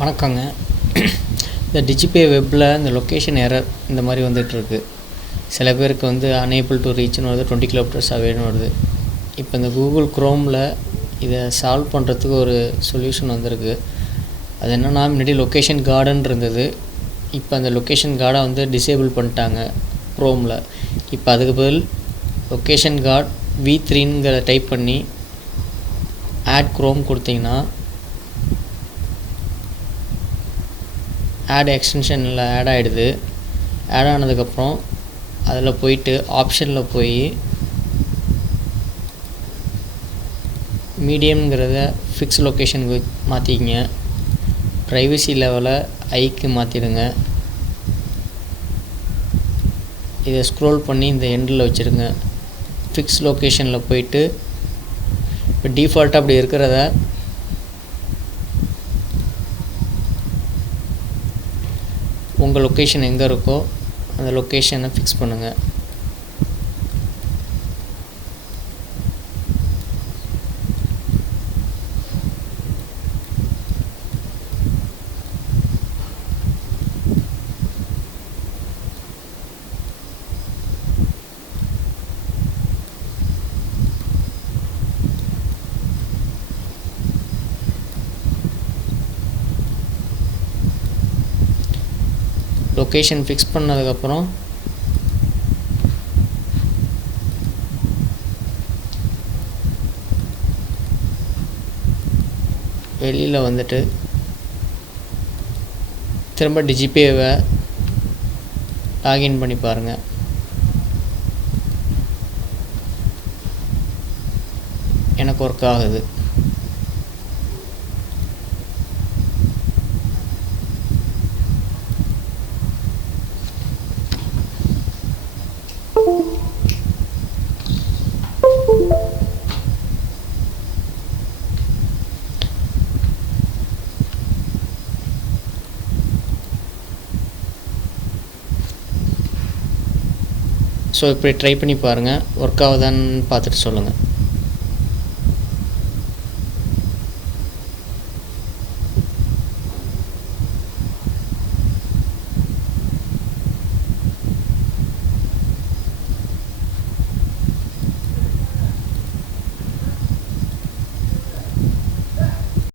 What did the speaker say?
வணக்கங்க. இந்த டிஜிபே வெப்பில் இந்த லொக்கேஷன் எரர் இந்த மாதிரி வந்துகிட்ருக்கு. சில பேருக்கு வந்து அனேபிள் டு ரீச்னு வருது, 20 கிலோமீட்டர்ஸ் அவேன்னு வருது. இப்போ இந்த கூகுள் குரோமில் இதை சால்வ் பண்ணுறதுக்கு ஒரு சொல்யூஷன் வந்திருக்கு. அது என்னென்னா, முன்னாடி லொக்கேஷன் கார்டுன்னு இருந்தது. இப்போ அந்த லொக்கேஷன் கார்டை வந்து டிசேபிள் பண்ணிட்டாங்க குரோமில். இப்போ அதுக்கு பதில் லொக்கேஷன் கார்டு v3ங்கிற டைப் பண்ணி ஆட் குரோம் கொடுத்தீங்கன்னா ஆட் எக்ஸ்டென்ஷனில் ஆட் ஆகிடுது. ஆட் ஆனதுக்கப்புறம் அதில் போயிட்டு ஆப்ஷனில் போய் மீடியம்ங்கிறத ஃபிக்ஸ் லொக்கேஷனுக்கு மாற்றிக்கிங்க. ப்ரைவசி லெவலை ஐக்கு மாற்றிடுங்க. இதை ஸ்க்ரோல் பண்ணி இந்த எண்டில் வச்சுருங்க. ஃபிக்ஸ் லொக்கேஷனில் போயிட்டு இப்போ டிஃபால்ட்டாக அப்படி இருக்கிறத உங்கள் லொக்கேஷன் எங்கே இருக்கோ அந்த லொக்கேஷனை ஃபிக்ஸ் பண்ணுங்கள். லொக்கேஷன் ஃபிக்ஸ் பண்ணதுக்கப்புறம் வெளியில் வந்துட்டு திரும்ப டிஜிபேவை லாகின் பண்ணி பாருங்கள். எனக்கு ஒர்க் ஆகுது. ஸோ இப்படி ட்ரை பண்ணி பாருங்கள். ஒர்க் ஆகுதான்னு பார்த்துட்டு சொல்லுங்கள்.